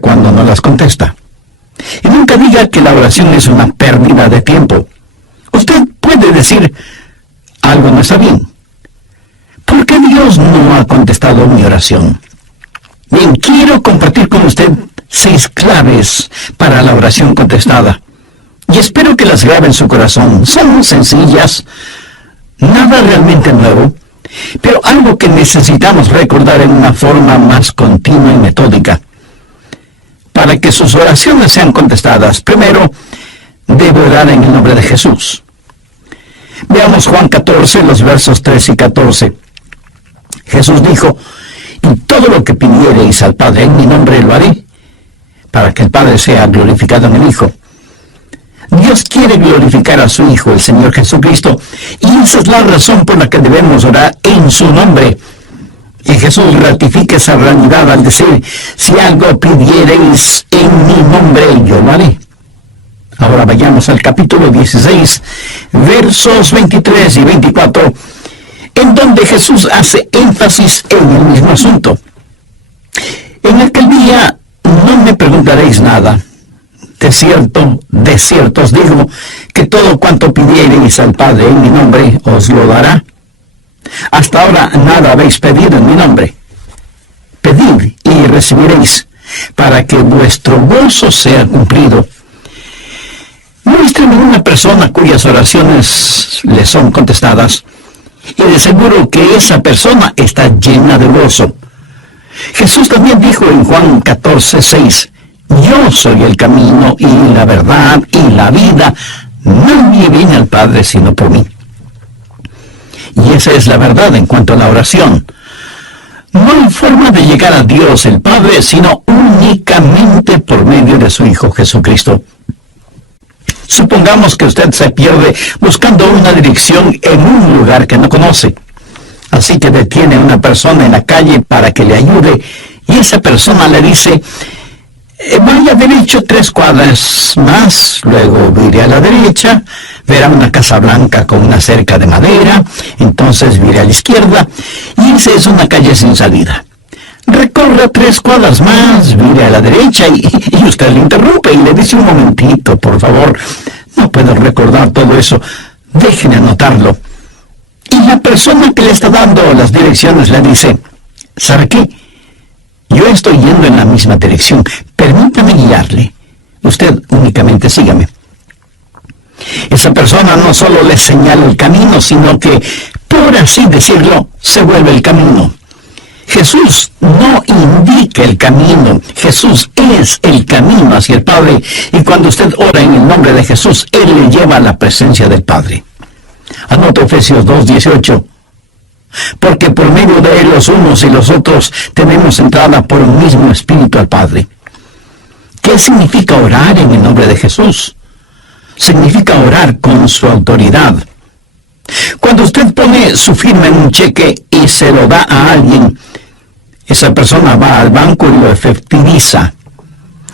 cuando no las contesta. Y nunca diga que la oración es una pérdida de tiempo. Usted puede decir, algo no está bien. ¿Por qué Dios no ha contestado mi oración? Bien, quiero compartir con usted 6 claves para la oración contestada. Y espero que las grabe en su corazón. Son sencillas, nada realmente nuevo, pero algo que necesitamos recordar en una forma más continua y metódica. Para que sus oraciones sean contestadas, primero, debe orar en el nombre de Jesús. Veamos Juan 14, los versos 13 y 14. Jesús dijo, y todo lo que pidiereis al Padre en mi nombre lo haré, para que el Padre sea glorificado en el Hijo. Dios quiere glorificar a su Hijo, el Señor Jesucristo, y esa es la razón por la que debemos orar en su nombre. Y Jesús ratifica esa realidad al decir, si algo pidiereis en mi nombre, yo lo haré. Ahora vayamos al capítulo 16, versos 23 y 24, en donde Jesús hace énfasis en el mismo asunto. En aquel día no me preguntaréis nada. De cierto os digo, que todo cuanto pidiereis al Padre en mi nombre, os lo dará. Hasta ahora nada habéis pedido en mi nombre. Pedid y recibiréis, para que vuestro gozo sea cumplido. Muéstrame una persona cuyas oraciones le son contestadas, y de seguro que esa persona está llena de gozo. Jesús también dijo en Juan 14, 6, yo soy el camino y la verdad y la vida. Nadie viene al Padre sino por mí. Y esa es la verdad en cuanto a la oración. No hay forma de llegar a Dios el Padre sino únicamente por medio de su Hijo Jesucristo. Supongamos que usted se pierde buscando una dirección en un lugar que no conoce. Así que detiene a una persona en la calle para que le ayude, y esa persona le dice, vaya derecho 3 cuadras más, luego vire a la derecha, verá una casa blanca con una cerca de madera, entonces vire a la izquierda, y esa es una calle sin salida. Recorra 3 cuadras más, vire a la derecha, y usted le interrumpe y le dice, un momentito, por favor, no puedo recordar todo eso, déjenme anotarlo. Y la persona que le está dando las direcciones le dice, ¿sabe qué? Yo estoy yendo en la misma dirección, permítame guiarle. Usted únicamente sígame. Esa persona no solo le señala el camino, sino que, por así decirlo, se vuelve el camino. Jesús no indica el camino, Jesús es el camino hacia el Padre, y cuando usted ora en el nombre de Jesús, Él le lleva a la presencia del Padre. Anota Efesios 2:18. Porque por medio de Él los unos y los otros tenemos entrada por un mismo Espíritu al Padre. ¿Qué significa orar en el nombre de Jesús? Significa orar con su autoridad. Cuando usted pone su firma en un cheque y se lo da a alguien, esa persona va al banco y lo efectiviza.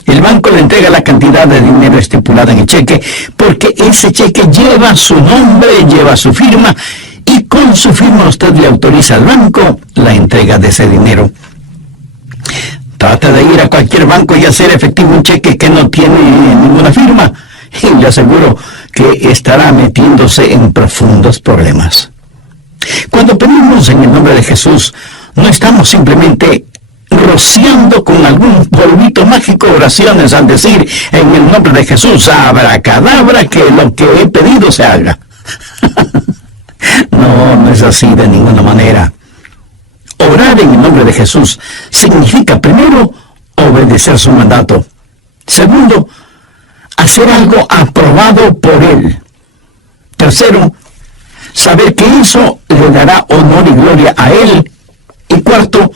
El banco le entrega la cantidad de dinero estipulada en el cheque, porque ese cheque lleva su nombre, lleva su firma, y con su firma usted le autoriza al banco la entrega de ese dinero. Trata de ir a cualquier banco y hacer efectivo un cheque que no tiene ninguna firma, y le aseguro que estará metiéndose en profundos problemas. Cuando pedimos en el nombre de Jesús, no estamos simplemente rociando con algún polvito mágico oraciones al decir en el nombre de Jesús, abracadabra, que lo que he pedido se haga. No es así de ninguna manera. Orar en el nombre de Jesús significa, primero, obedecer su mandato. Segundo, hacer algo aprobado por Él. Tercero, saber que eso le dará honor y gloria a Él. Y cuarto,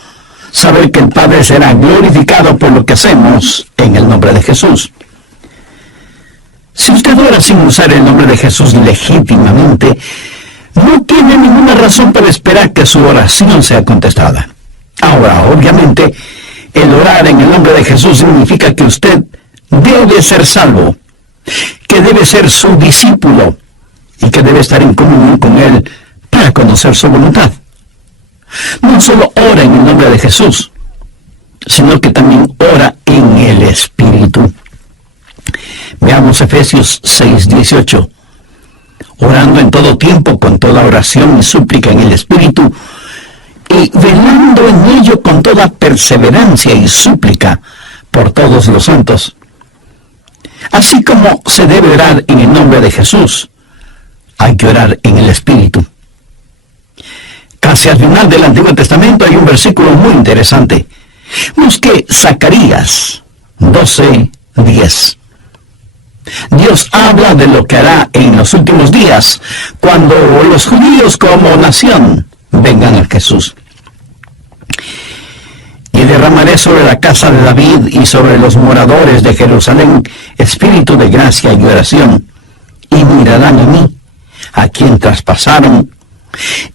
saber que el Padre será glorificado por lo que hacemos en el nombre de Jesús. Si usted ora sin usar el nombre de Jesús legítimamente, no tiene ninguna razón para esperar que su oración sea contestada. Ahora, obviamente, el orar en el nombre de Jesús significa que usted debe ser salvo, que debe ser su discípulo y que debe estar en comunión con Él para conocer su voluntad. No solo ora en el nombre de Jesús, sino que también ora en el Espíritu. Veamos Efesios 6:18. Orando en todo tiempo, con toda oración y súplica en el Espíritu, y velando en ello con toda perseverancia y súplica por todos los santos. Así como se debe orar en el nombre de Jesús, hay que orar en el Espíritu. Casi al final del Antiguo Testamento hay un versículo muy interesante. Busque Zacarías 12:10. Dios habla de lo que hará en los últimos días, cuando los judíos como nación vengan a Jesús. Y derramaré sobre la casa de David y sobre los moradores de Jerusalén espíritu de gracia y oración, y mirarán a mí, a quien traspasaron,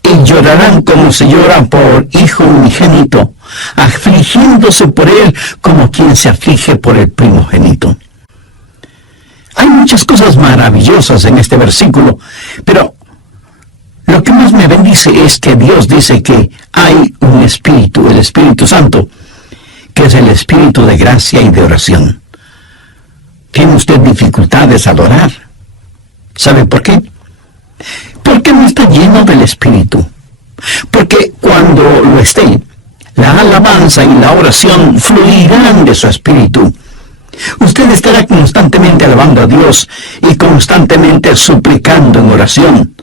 y llorarán como se llora por hijo unigénito, afligiéndose por él como quien se aflige por el primogénito. Hay muchas cosas maravillosas en este versículo, pero lo que más me bendice es que Dios dice que hay un Espíritu, el Espíritu Santo, que es el Espíritu de gracia y de oración. ¿Tiene usted dificultades al orar? ¿Sabe por qué? Porque no está lleno del Espíritu. Porque cuando lo esté, la alabanza y la oración fluirán de su Espíritu. Usted estará constantemente alabando a Dios y constantemente suplicando en oración.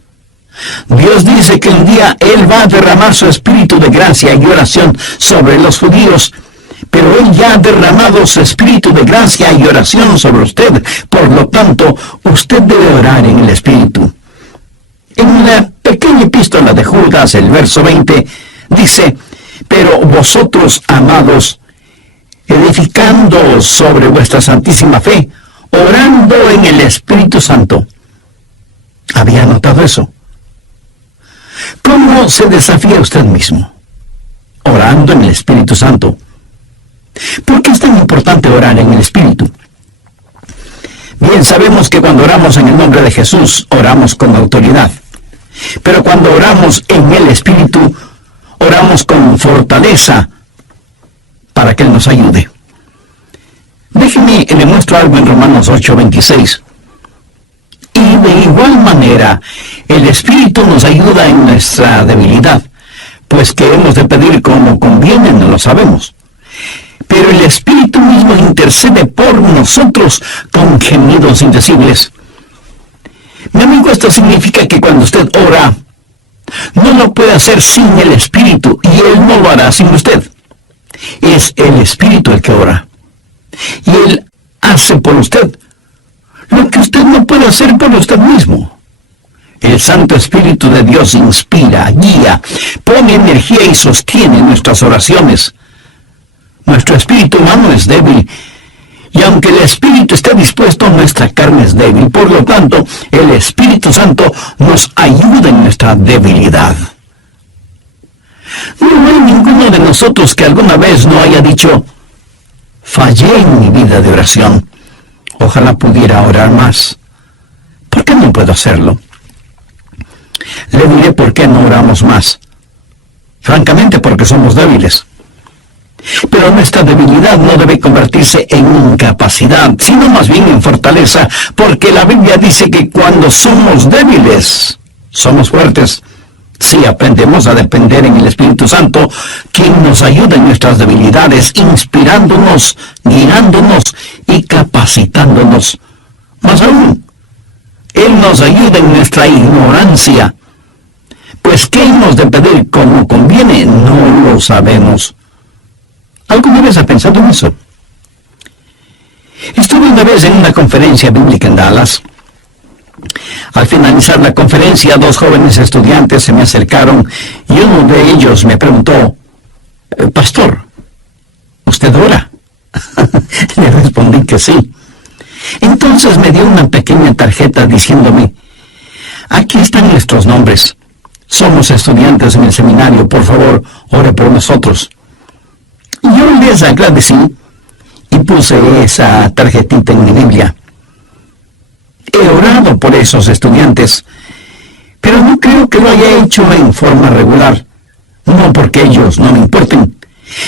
Dios dice que un día Él va a derramar su espíritu de gracia y oración sobre los judíos, pero Él ya ha derramado su espíritu de gracia y oración sobre usted. Por lo tanto, usted debe orar en el Espíritu. En la pequeña epístola de Judas, el verso 20, dice: pero vosotros, amados, edificando sobre vuestra santísima fe, orando en el Espíritu Santo. ¿Había notado eso? ¿Cómo se desafía usted mismo? Orando en el Espíritu Santo. ¿Por qué es tan importante orar en el Espíritu? Bien, sabemos que cuando oramos en el nombre de Jesús, oramos con autoridad. Pero cuando oramos en el Espíritu, oramos con fortaleza para que Él nos ayude. Déjeme, le muestro algo en Romanos 8:26. Y de igual manera, el Espíritu nos ayuda en nuestra debilidad, pues que hemos de pedir como conviene, no lo sabemos. Pero el Espíritu mismo intercede por nosotros con gemidos indecibles. Mi amigo, esto significa que cuando usted ora, no lo puede hacer sin el Espíritu, y Él no lo hará sin usted. Es el Espíritu el que ora, y Él hace por usted lo que usted no puede hacer por usted mismo. El Santo Espíritu de Dios inspira, guía, pone energía y sostiene nuestras oraciones. Nuestro espíritu humano es débil, y aunque el Espíritu esté dispuesto, nuestra carne es débil. Por lo tanto, el Espíritu Santo nos ayuda en nuestra debilidad. No hay ninguno de nosotros que alguna vez no haya dicho: fallé en mi vida de oración. Ojalá pudiera orar más. ¿Por qué no puedo hacerlo? Le diré por qué no oramos más. Francamente, porque somos débiles. Pero nuestra debilidad no debe convertirse en incapacidad, sino más bien en fortaleza, porque la Biblia dice que cuando somos débiles, somos fuertes. Si aprendemos a depender en el Espíritu Santo, quien nos ayuda en nuestras debilidades, inspirándonos, guiándonos y capacitándonos. Más aún, Él nos ayuda en nuestra ignorancia. Pues ¿qué hemos de pedir como conviene? No lo sabemos. ¿Alguna vez ha pensado en eso? Estuve una vez en una conferencia bíblica en Dallas. Al finalizar la conferencia, 2 jóvenes estudiantes se me acercaron y uno de ellos me preguntó: pastor, ¿usted ora? Le respondí que sí. Entonces me dio una pequeña tarjeta diciéndome: aquí están nuestros nombres. Somos estudiantes en el seminario, por favor, ore por nosotros. Yo les agradecí y puse esa tarjetita en mi Biblia. He orado por esos estudiantes, pero no creo que lo haya hecho en forma regular. No porque ellos no me importen,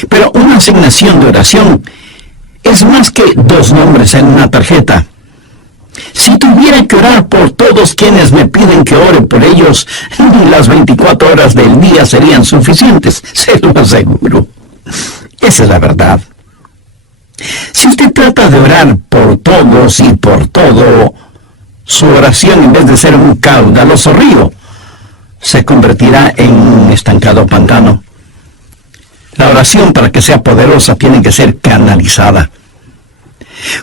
Pero una asignación de oración es más que 2 nombres en una tarjeta. Si tuviera que orar por todos quienes me piden que ore por ellos, ni las 24 horas del día serían suficientes, se lo aseguro. Esa es la verdad. Si usted trata de orar por todos y por todo, su oración, en vez de ser un caudaloso río, se convertirá en un estancado pantano. La oración, para que sea poderosa, tiene que ser canalizada.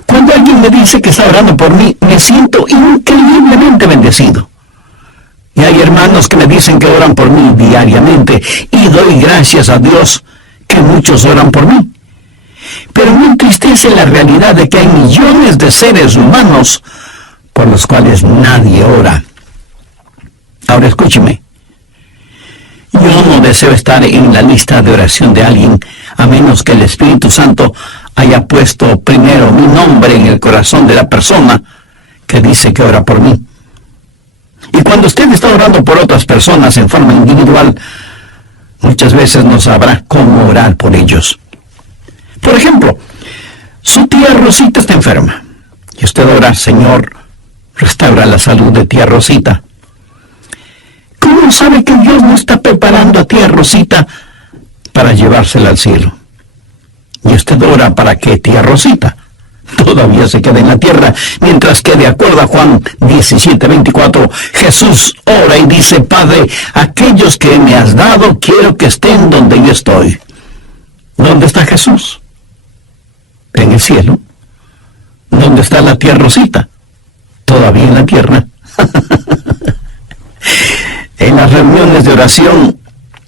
Cuando alguien me dice que está orando por mí, me siento increíblemente bendecido. Y hay hermanos que me dicen que oran por mí diariamente, y doy gracias a Dios que muchos oran por mí. Pero me entristece la realidad de que hay millones de seres humanos por los cuales nadie ora. Ahora escúcheme. Yo no deseo estar en la lista de oración de alguien, a menos que el Espíritu Santo haya puesto primero mi nombre en el corazón de la persona que dice que ora por mí. Y cuando usted está orando por otras personas en forma individual, muchas veces no sabrá cómo orar por ellos. Por ejemplo, su tía Rosita está enferma, y usted ora: Señor, restaura la salud de tía Rosita. ¿Cómo sabe que Dios no está preparando a tía Rosita para llevársela al cielo? Y usted ora para que tía Rosita todavía se quede en la tierra, mientras que, de acuerdo a Juan 17:24, Jesús ora y dice: Padre, aquellos que me has dado, quiero que estén donde yo estoy. ¿Dónde está Jesús? En el cielo. ¿Dónde está la tía Rosita? Todavía en la tierra. En las reuniones de oración,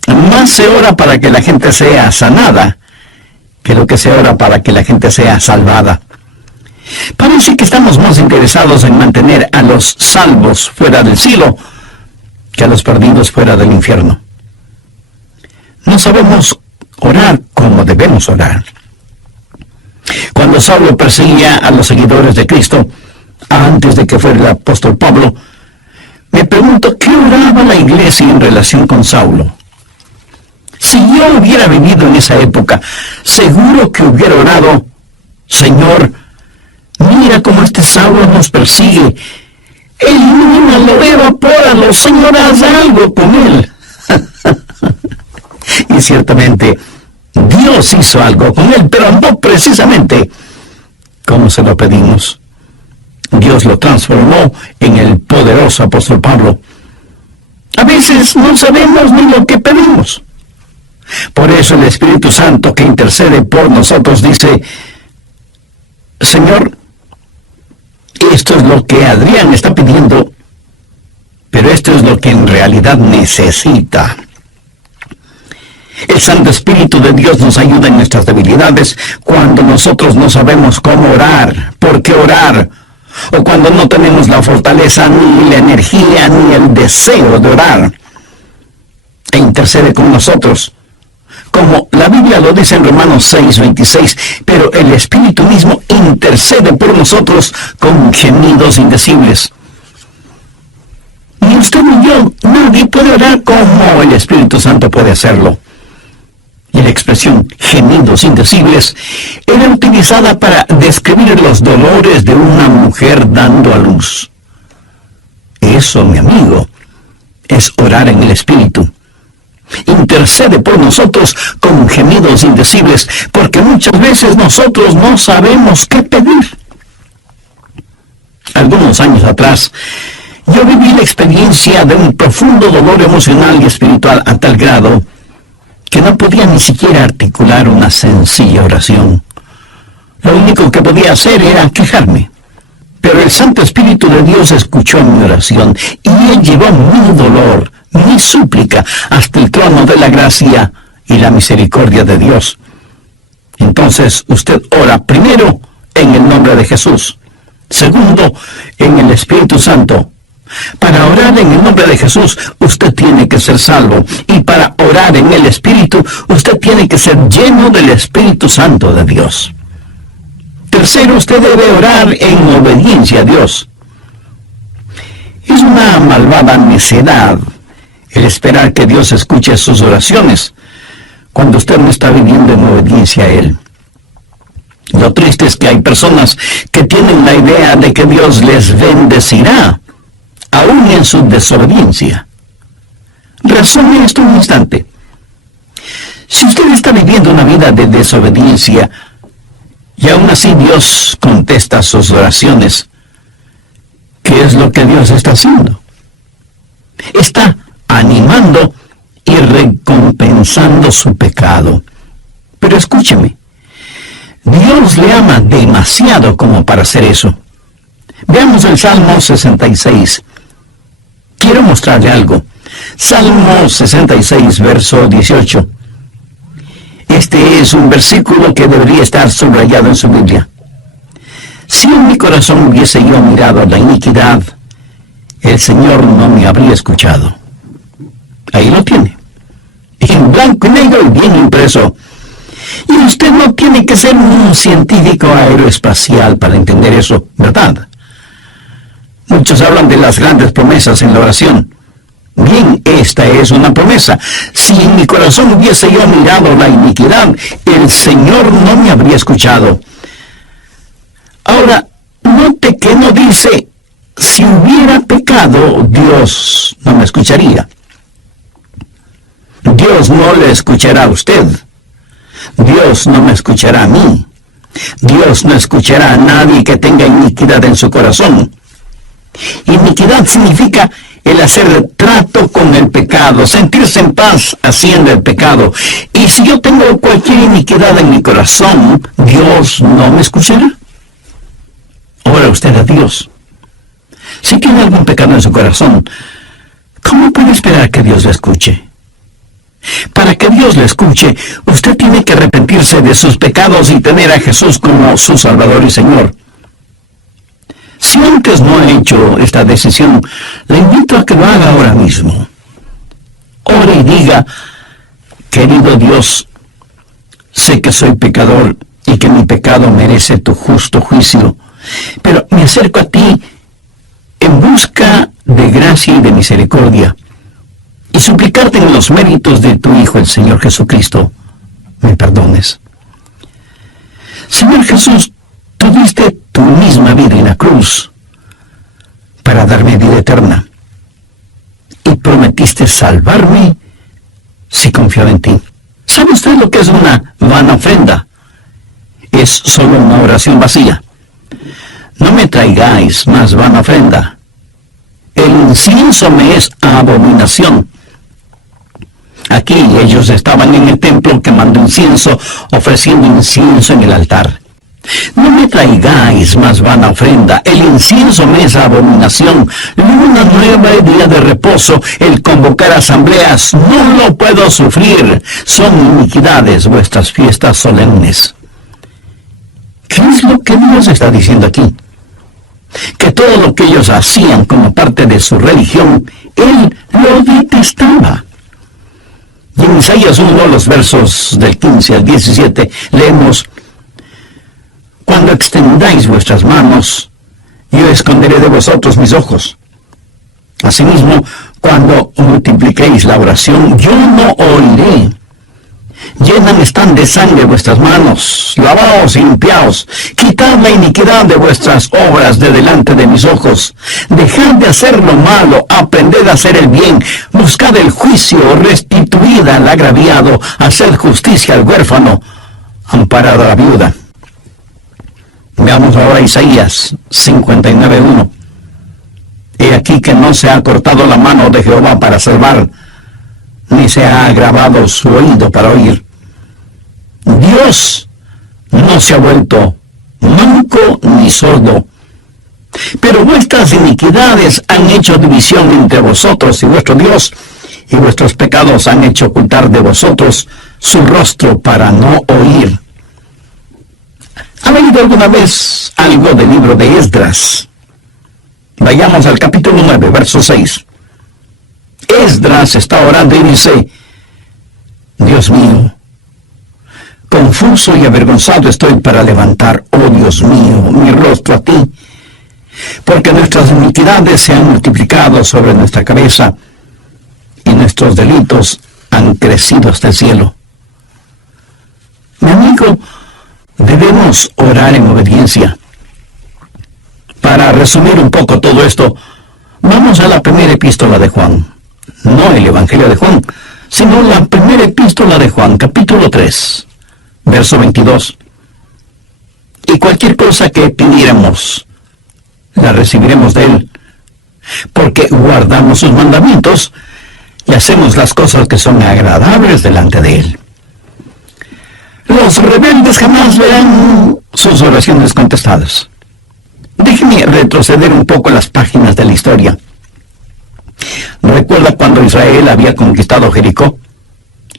más se ora para que la gente sea sanada que lo que se ora para que la gente sea salvada. Parece que estamos más interesados en mantener a los salvos fuera del cielo que a los perdidos fuera del infierno. No sabemos orar como debemos orar. Cuando Saulo perseguía a los seguidores de Cristo, antes de que fuera el apóstol Pablo, me pregunto, ¿qué oraba la iglesia en relación con Saulo? Si yo hubiera vivido en esa época, seguro que hubiera orado: Señor, mira cómo este Saulo nos persigue. Elimínalo, evapóralo, Señor, haz algo con él. Y ciertamente, Dios hizo algo con él, pero no precisamente como se lo pedimos. Dios lo transformó en el poderoso apóstol Pablo. A veces no sabemos ni lo que pedimos. Por eso el Espíritu Santo, que intercede por nosotros, dice: Señor, esto es lo que Adrián está pidiendo, pero esto es lo que en realidad necesita. El Santo Espíritu de Dios nos ayuda en nuestras debilidades cuando nosotros no sabemos cómo orar, por qué orar, o cuando no tenemos la fortaleza, ni la energía, ni el deseo de orar. E intercede con nosotros, como la Biblia lo dice en Romanos 6:26, pero el Espíritu mismo intercede por nosotros con gemidos indecibles. Ni usted ni yo, nadie puede orar como el Espíritu Santo puede hacerlo. Y la expresión gemidos indecibles era utilizada para describir los dolores de una mujer dando a luz. Eso, mi amigo, es orar en el Espíritu. Intercede por nosotros con gemidos indecibles, porque muchas veces nosotros no sabemos qué pedir. Algunos años atrás, yo viví la experiencia de un profundo dolor emocional y espiritual a tal grado que no podía ni siquiera articular una sencilla oración. Lo único que podía hacer era quejarme. Pero el Santo Espíritu de Dios escuchó mi oración y Él llevó mi dolor, mi súplica, hasta el trono de la gracia y la misericordia de Dios. Entonces usted ora primero en el nombre de Jesús, segundo en el Espíritu Santo. Para orar en el nombre de Jesús, usted tiene que ser salvo. Y para orar en el Espíritu, usted tiene que ser lleno del Espíritu Santo de Dios. Tercero, usted debe orar en obediencia a Dios. Es una malvada necedad el esperar que Dios escuche sus oraciones, cuando usted no está viviendo en obediencia a Él. Lo triste es que hay personas que tienen la idea de que Dios les bendecirá, aún en su desobediencia. Razone esto un instante. Si usted está viviendo una vida de desobediencia, y aún así Dios contesta sus oraciones, ¿qué es lo que Dios está haciendo? Está animando y recompensando su pecado. Pero escúcheme, Dios le ama demasiado como para hacer eso. Veamos el Salmo 66. Quiero mostrarle algo. Salmo 66, verso 18. Este es un versículo que debería estar subrayado en su Biblia. Si en mi corazón hubiese yo mirado la iniquidad, el Señor no me habría escuchado. Ahí lo tiene, en blanco y negro y bien impreso. Y usted no tiene que ser un científico aeroespacial para entender eso, ¿verdad? Muchos hablan de las grandes promesas en la oración. Bien, esta es una promesa. Si en mi corazón hubiese yo mirado la iniquidad, el Señor no me habría escuchado. Ahora, note que no dice, si hubiera pecado, Dios no me escucharía. Dios no le escuchará a usted. Dios no me escuchará a mí. Dios no escuchará a nadie que tenga iniquidad en su corazón. Iniquidad significa el hacer trato con el pecado, sentirse en paz haciendo el pecado. Y si yo tengo cualquier iniquidad en mi corazón, ¿Dios no me escuchará? Ora usted a Dios. Si tiene algún pecado en su corazón, ¿cómo puede esperar que Dios le escuche? Para que Dios le escuche, usted tiene que arrepentirse de sus pecados y tener a Jesús como su Salvador y Señor. Si antes no ha hecho esta decisión, le invito a que lo haga ahora mismo. Ore y diga, querido Dios, sé que soy pecador y que mi pecado merece tu justo juicio, pero me acerco a ti en busca de gracia y de misericordia, y suplicarte en los méritos de tu Hijo, el Señor Jesucristo, me perdones. Señor Jesús, tú diste tu misma vida en la cruz para darme vida eterna, y prometiste salvarme si confío en ti. ¿Sabe usted lo que es una vana ofrenda? Es solo una oración vacía. No me traigáis más vana ofrenda. El incienso me es abominación. Aquí ellos estaban en el templo quemando incienso, ofreciendo incienso en el altar. No me traigáis más vana ofrenda. El incienso me es abominación. Luna nueva y día de reposo, el convocar asambleas, no lo puedo sufrir. Son iniquidades vuestras fiestas solemnes. ¿Qué es lo que Dios está diciendo aquí? Que todo lo que ellos hacían como parte de su religión, Él lo detestaba. Y en Isaías 1, los versos del 15 al 17, leemos: cuando extendáis vuestras manos, yo esconderé de vosotros mis ojos. Asimismo, cuando multipliquéis la oración, yo no oiré. Llenas están de sangre vuestras manos, lavaos y limpiaos, quitad la iniquidad de vuestras obras de delante de mis ojos, dejad de hacer lo malo, aprended a hacer el bien, buscad el juicio, restituid al agraviado, haced justicia al huérfano, amparad a la viuda. Veamos ahora Isaías 59:1. He aquí que no se ha cortado la mano de Jehová para salvar, ni se ha agravado su oído para oír. Dios no se ha vuelto manco ni sordo, pero vuestras iniquidades han hecho división entre vosotros y vuestro Dios, y vuestros pecados han hecho ocultar de vosotros su rostro para no oír. ¿Ha leído alguna vez algo del libro de Esdras? Vayamos al capítulo 9, verso 6. Esdras está orando y dice: Dios mío, confuso y avergonzado estoy para levantar, oh Dios mío, mi rostro a ti, porque nuestras iniquidades se han multiplicado sobre nuestra cabeza, y nuestros delitos han crecido hasta el cielo. Mi amigo, debemos orar en obediencia. Para resumir un poco todo esto, vamos a la primera epístola de Juan. No el Evangelio de Juan, sino la primera epístola de Juan, capítulo 3, verso 22. Y cualquier cosa que pidiéramos, la recibiremos de Él, porque guardamos sus mandamientos y hacemos las cosas que son agradables delante de Él. Los rebeldes jamás verán sus oraciones contestadas. Déjeme retroceder un poco las páginas de la historia. ¿Recuerda cuando Israel había conquistado Jericó?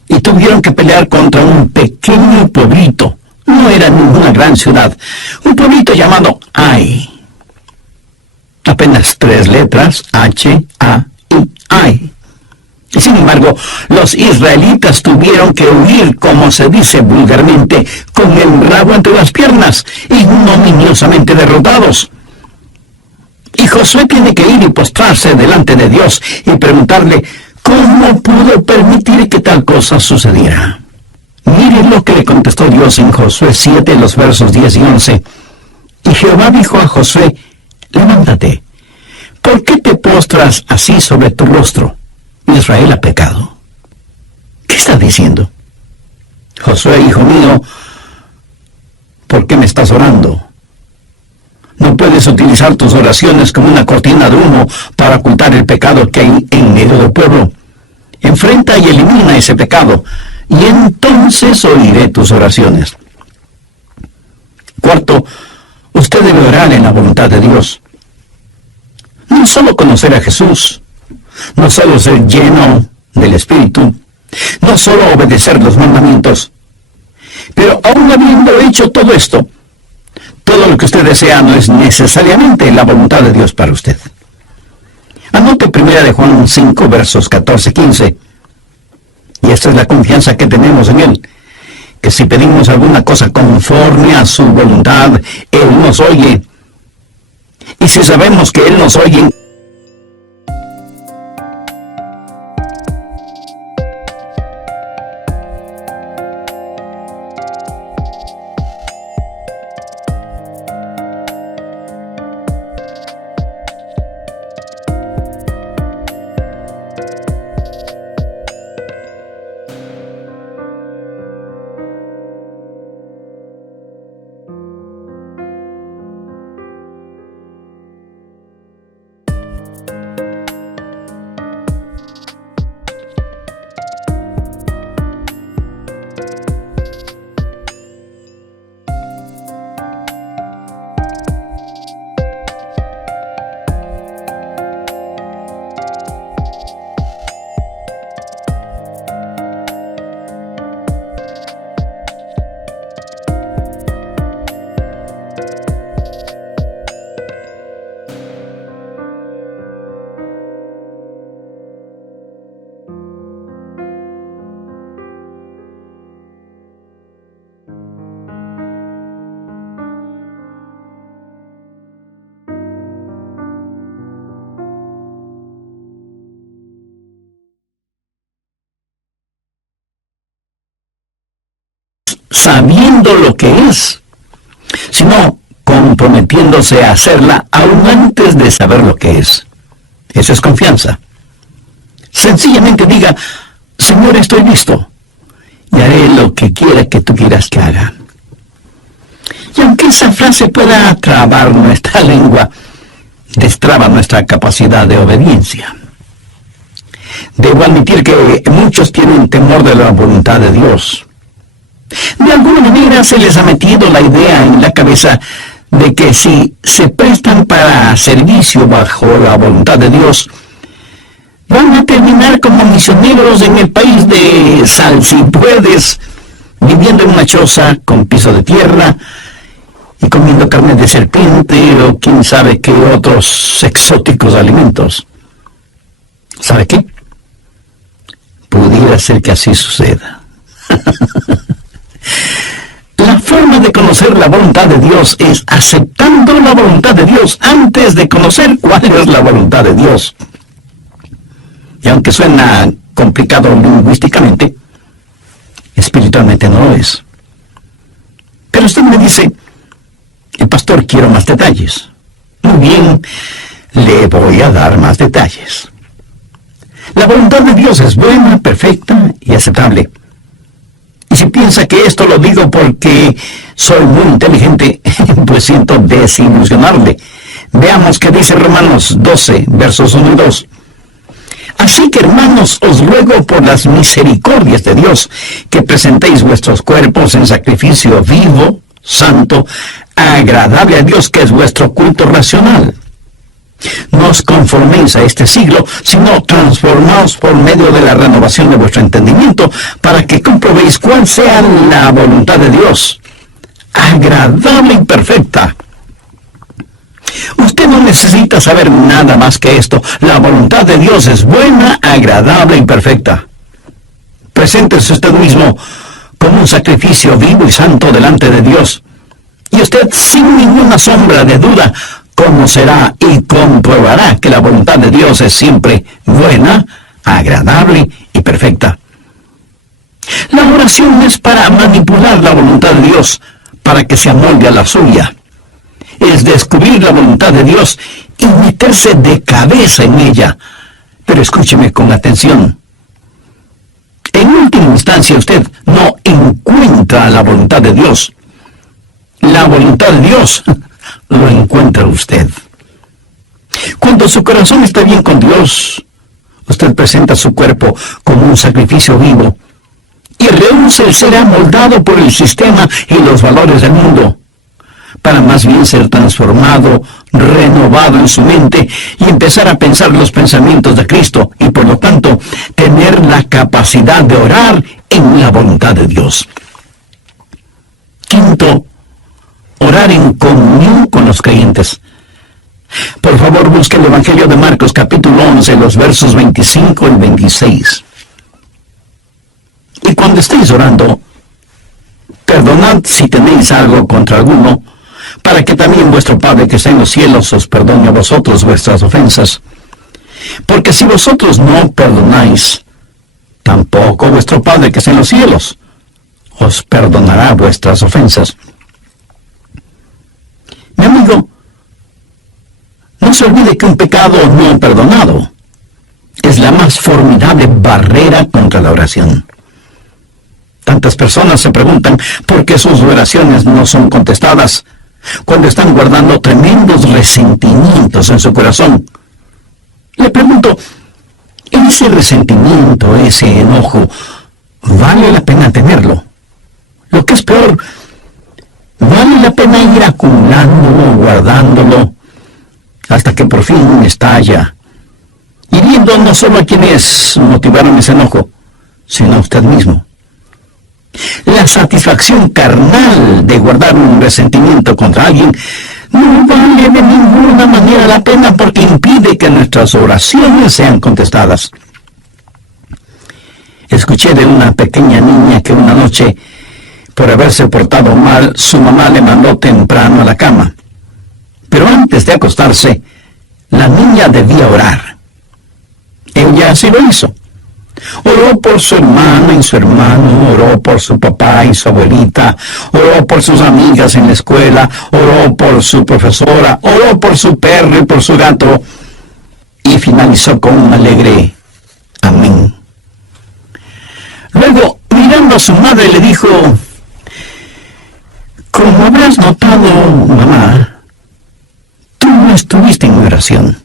Y tuvieron que pelear contra un pequeño pueblito. No era ninguna gran ciudad. Un pueblito llamado Ai. Apenas 3 letras, H-A-I, Ai. Y sin embargo, los israelitas tuvieron que huir, como se dice vulgarmente, con el rabo entre las piernas, ignominiosamente derrotados. Y Josué tiene que ir y postrarse delante de Dios y preguntarle cómo pudo permitir que tal cosa sucediera. Mire lo que le contestó Dios en Josué 7, los versos 10 y 11. Y Jehová dijo a Josué: levántate, ¿por qué te postras así sobre tu rostro? Israel ha pecado. ¿Qué está diciendo? Josué, hijo mío, ¿por qué me estás orando? No puedes utilizar tus oraciones como una cortina de humo para ocultar el pecado que hay en medio del pueblo. Enfrenta y elimina ese pecado, y entonces oiré tus oraciones. Cuarto, usted debe orar en la voluntad de Dios. No solo conocer a Jesús, no solo ser lleno del Espíritu, no solo obedecer los mandamientos, pero aún habiendo hecho todo esto, todo lo que usted desea no es necesariamente la voluntad de Dios para usted. Anote 1 Juan 5, versos 14-15. Y esta es la confianza que tenemos en Él, que si pedimos alguna cosa conforme a su voluntad, Él nos oye. Y si sabemos que Él nos oye, sabiendo lo que es, sino comprometiéndose a hacerla aún antes de saber lo que es. Eso es confianza. Sencillamente diga: Señor, estoy listo y haré lo que quiera que tú quieras que haga. Y aunque esa frase pueda trabar nuestra lengua, destraba nuestra capacidad de obediencia. Debo admitir que muchos tienen temor de la voluntad de Dios. De alguna manera se les ha metido la idea en la cabeza de que si se prestan para servicio bajo la voluntad de Dios, van a terminar como misioneros en el país de sal si puedes, viviendo en una choza con piso de tierra y comiendo carne de serpiente o quién sabe qué otros exóticos alimentos. ¿Sabe qué? Pudiera ser que así suceda. La forma de conocer la voluntad de Dios es aceptando la voluntad de Dios antes de conocer cuál es la voluntad de Dios. Y aunque suena complicado lingüísticamente, espiritualmente no lo es. Pero usted me dice, el pastor, quiero más detalles. Muy bien, le voy a dar más detalles. La voluntad de Dios es buena, perfecta y aceptable. Y si piensa que esto lo digo porque soy muy inteligente, pues siento desilusionarle. Veamos qué dice Romanos 12, versos 1 y 2. Así que, hermanos, os ruego por las misericordias de Dios que presentéis vuestros cuerpos en sacrificio vivo, santo, agradable a Dios, que es vuestro culto racional. No os conforméis a este siglo, sino transformaos por medio de la renovación de vuestro entendimiento, para que comprobéis cuál sea la voluntad de Dios, agradable y perfecta. Usted no necesita saber nada más que esto. La voluntad de Dios es buena, agradable y perfecta. Preséntese usted mismo como un sacrificio vivo y santo delante de Dios, y usted, sin ninguna sombra de duda, conocerá y comprobará que la voluntad de Dios es siempre buena, agradable y perfecta. La oración es para manipular la voluntad de Dios, para que se amolde a la suya. Es descubrir la voluntad de Dios y meterse de cabeza en ella. Pero escúcheme con atención. En última instancia, usted no encuentra la voluntad de Dios. La voluntad de Dios lo encuentra usted. Cuando su corazón está bien con Dios, usted presenta su cuerpo como un sacrificio vivo y rehúsa el ser amoldado por el sistema y los valores del mundo, para más bien ser transformado, renovado en su mente y empezar a pensar los pensamientos de Cristo y, por lo tanto, tener la capacidad de orar en la voluntad de Dios. Quinto, orar en comunión con los creyentes. Por favor, busque el Evangelio de Marcos, capítulo 11, los versos 25 y 26. Y cuando estéis orando, perdonad si tenéis algo contra alguno, para que también vuestro Padre que está en los cielos os perdone a vosotros vuestras ofensas. Porque si vosotros no perdonáis, tampoco vuestro Padre que está en los cielos os perdonará vuestras ofensas. Mi amigo, no se olvide que un pecado no perdonado es la más formidable barrera contra la oración. Tantas personas se preguntan por qué sus oraciones no son contestadas cuando están guardando tremendos resentimientos en su corazón. Le pregunto, ¿ese resentimiento, ese enojo, vale la pena tenerlo? Lo que es peor, ¿vale la pena ir acumulándolo, guardándolo, hasta que por fin estalla, hiriendo no solo a quienes motivaron ese enojo, sino a usted mismo? La satisfacción carnal de guardar un resentimiento contra alguien no vale de ninguna manera la pena, porque impide que nuestras oraciones sean contestadas. Escuché de una pequeña niña que una noche, por haberse portado mal, su mamá le mandó temprano a la cama. Pero antes de acostarse, la niña debía orar. Ella así lo hizo. Oró por su hermana y su hermano, oró por su papá y su abuelita, oró por sus amigas en la escuela, oró por su profesora, oró por su perro y por su gato, y finalizó con un alegre amén. Luego, mirando a su madre, le dijo: como habrás notado, mamá, tú no estuviste en oración.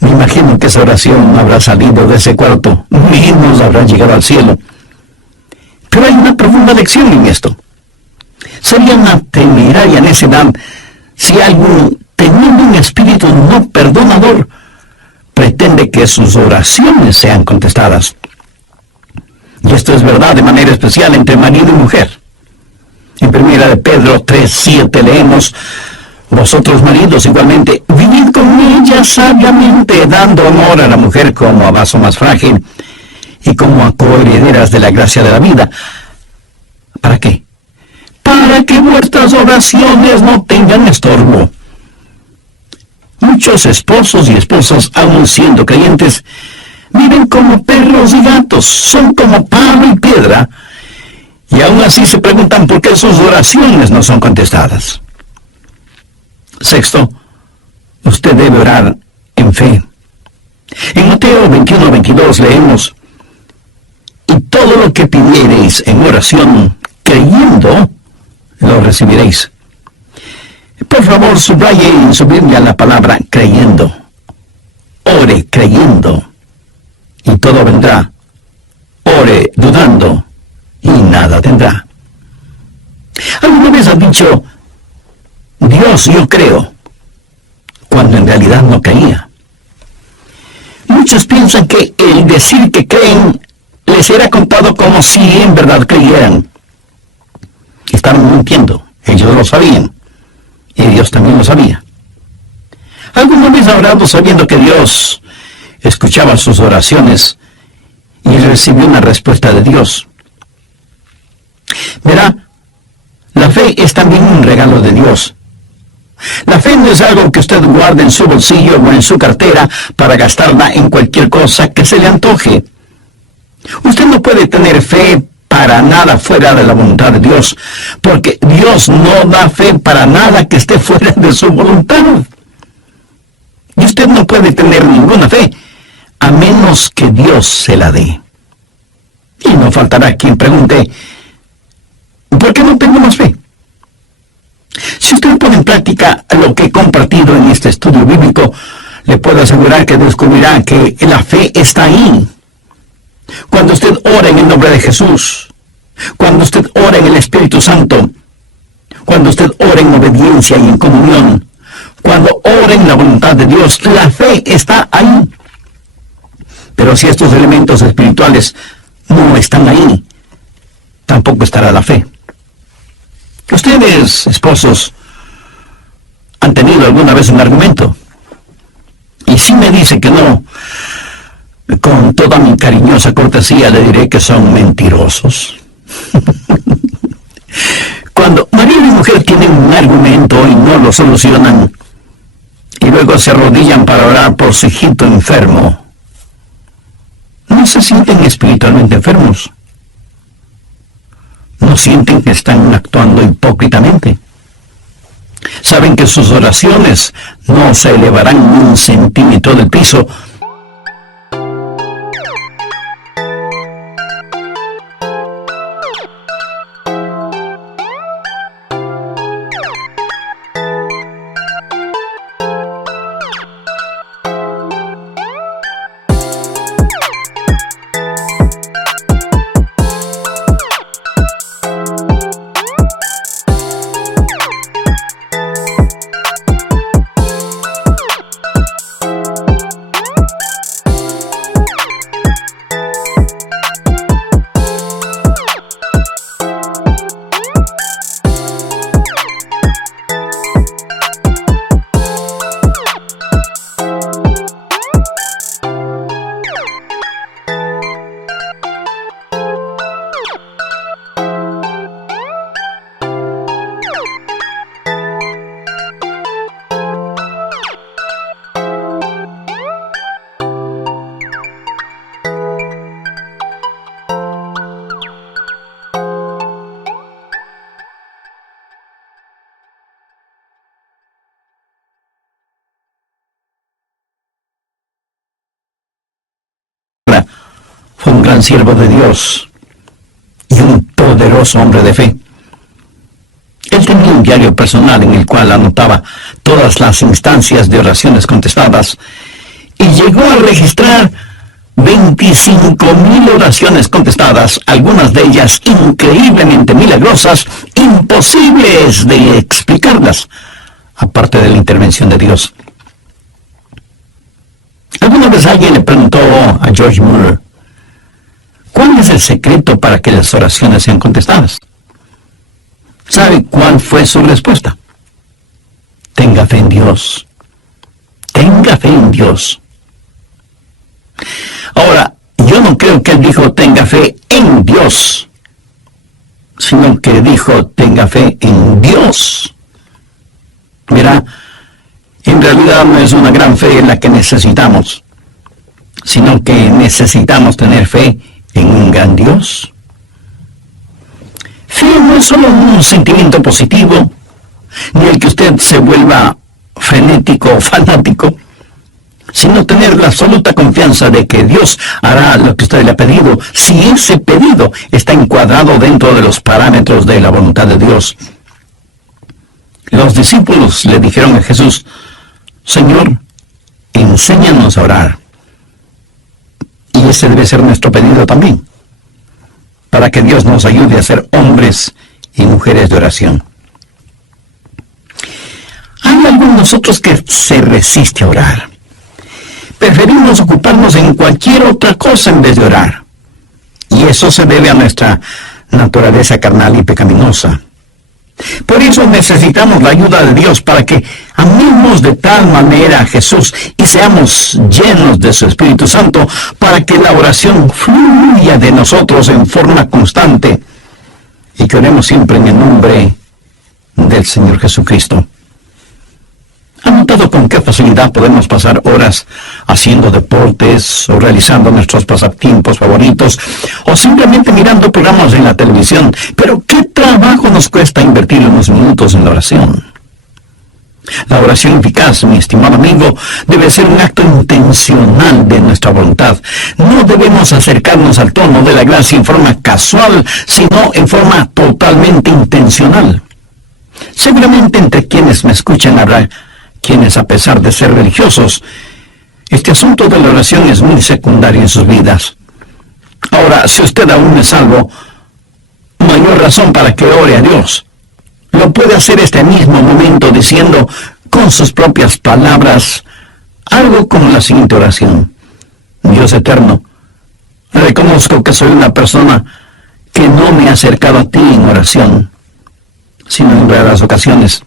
Me imagino que esa oración habrá salido de ese cuarto, menos habrá llegado al cielo. Pero hay una profunda lección en esto. Sería una temeraria necedad si alguien, teniendo un espíritu no perdonador, pretende que sus oraciones sean contestadas. Y esto es verdad de manera especial entre marido y mujer. En 1 de Pedro 3:7 leemos: vosotros maridos igualmente, vivid con ella sabiamente, dando honor a la mujer como a vaso más frágil y como a coherederas de la gracia de la vida. ¿Para qué? Para que vuestras oraciones no tengan estorbo. Muchos esposos y esposas, aun siendo creyentes, viven como perros y gatos, son como palo y piedra, Y aún así se preguntan por qué sus oraciones no son contestadas. Sexto, usted debe orar en fe. En Mateo 21:22 leemos: y todo lo que pidiereis en oración, creyendo, lo recibiréis. Por favor, subraye en su Biblia la palabra creyendo. Ore creyendo, y todo vendrá. Ore dudando, y nada tendrá. ¿Alguna vez has dicho, Dios, yo creo, cuando en realidad no creía? Muchos piensan que el decir que creen les era contado como si en verdad creyeran. Estaban mintiendo, ellos lo sabían, y Dios también lo sabía. ¿Alguna vez ha orado sabiendo que Dios escuchaba sus oraciones y recibió una respuesta de Dios? Verá, la fe es también un regalo de Dios. La fe no es algo que usted guarde en su bolsillo o en su cartera para gastarla en cualquier cosa que se le antoje. Usted no puede tener fe para nada fuera de la voluntad de Dios, porque Dios no da fe para nada que esté fuera de su voluntad. Y usted no puede tener ninguna fe a menos que Dios se la dé. Y no faltará quien pregunte, ¿por qué no tengo más fe? Si usted pone en práctica lo que he compartido en este estudio bíblico, le puedo asegurar que descubrirá que la fe está ahí. Cuando usted ora en el nombre de Jesús, cuando usted ora en el Espíritu Santo, cuando usted ora en obediencia y en comunión, cuando ora en la voluntad de Dios, la fe está ahí. Pero si estos elementos espirituales no están ahí, tampoco estará la fe. Ustedes, esposos, han tenido alguna vez un argumento, y si me dice que no, con toda mi cariñosa cortesía le diré que son mentirosos. Cuando marido y mujer tienen un argumento y no lo solucionan, y luego se arrodillan para orar por su hijito enfermo, ¿no se sienten espiritualmente enfermos? ¿No sienten que están actuando hipócritamente? ¿Saben que sus oraciones no se elevarán un centímetro del piso? Fue un gran siervo de Dios y un poderoso hombre de fe. Él tenía un diario personal en el cual anotaba todas las instancias de oraciones contestadas y llegó a registrar 25,000 oraciones contestadas, algunas de ellas increíblemente milagrosas, imposibles de explicarlas, aparte de la intervención de Dios. Alguna vez alguien le preguntó a George Muller, ¿cuál es el secreto para que las oraciones sean contestadas? ¿Sabe cuál fue su respuesta? Tenga fe en Dios. Tenga fe en Dios. Ahora, yo no creo que él dijo tenga fe en Dios, sino que dijo tenga fe en Dios. Mira, en realidad no es una gran fe la que necesitamos, sino que necesitamos tener fe en un gran Dios. Fe no es solo un sentimiento positivo, ni el que usted se vuelva frenético o fanático, sino tener la absoluta confianza de que Dios hará lo que usted le ha pedido, si ese pedido está encuadrado dentro de los parámetros de la voluntad de Dios. Los discípulos le dijeron a Jesús: Señor, enséñanos a orar. Y ese debe ser nuestro pedido también, para que Dios nos ayude a ser hombres y mujeres de oración. Hay algunos de nosotros que se resiste a orar. Preferimos ocuparnos en cualquier otra cosa en vez de orar. Y eso se debe a nuestra naturaleza carnal y pecaminosa. Por eso necesitamos la ayuda de Dios para que amemos de tal manera a Jesús y seamos llenos de su Espíritu Santo, para que la oración fluya de nosotros en forma constante y que oremos siempre en el nombre del Señor Jesucristo. ¿Han notado con qué facilidad podemos pasar horas haciendo deportes o realizando nuestros pasatiempos favoritos o simplemente mirando programas en la televisión? Pero ¿qué trabajo nos cuesta invertir unos minutos en la oración? La oración eficaz, mi estimado amigo, debe ser un acto intencional de nuestra voluntad. No debemos acercarnos al trono de la gracia en forma casual, sino en forma totalmente intencional. Seguramente entre quienes me escuchan habrá quienes, a pesar de ser religiosos, este asunto de la oración es muy secundario en sus vidas. Ahora, si usted aún es salvo, mayor razón para que ore a Dios. Lo puede hacer este mismo momento diciendo con sus propias palabras algo como la siguiente oración: Dios eterno, reconozco que soy una persona que no me ha acercado a ti en oración, sino en raras ocasiones.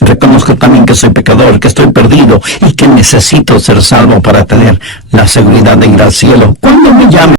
Reconozco también que soy pecador, que estoy perdido y que necesito ser salvo para tener la seguridad de ir al cielo cuando me llame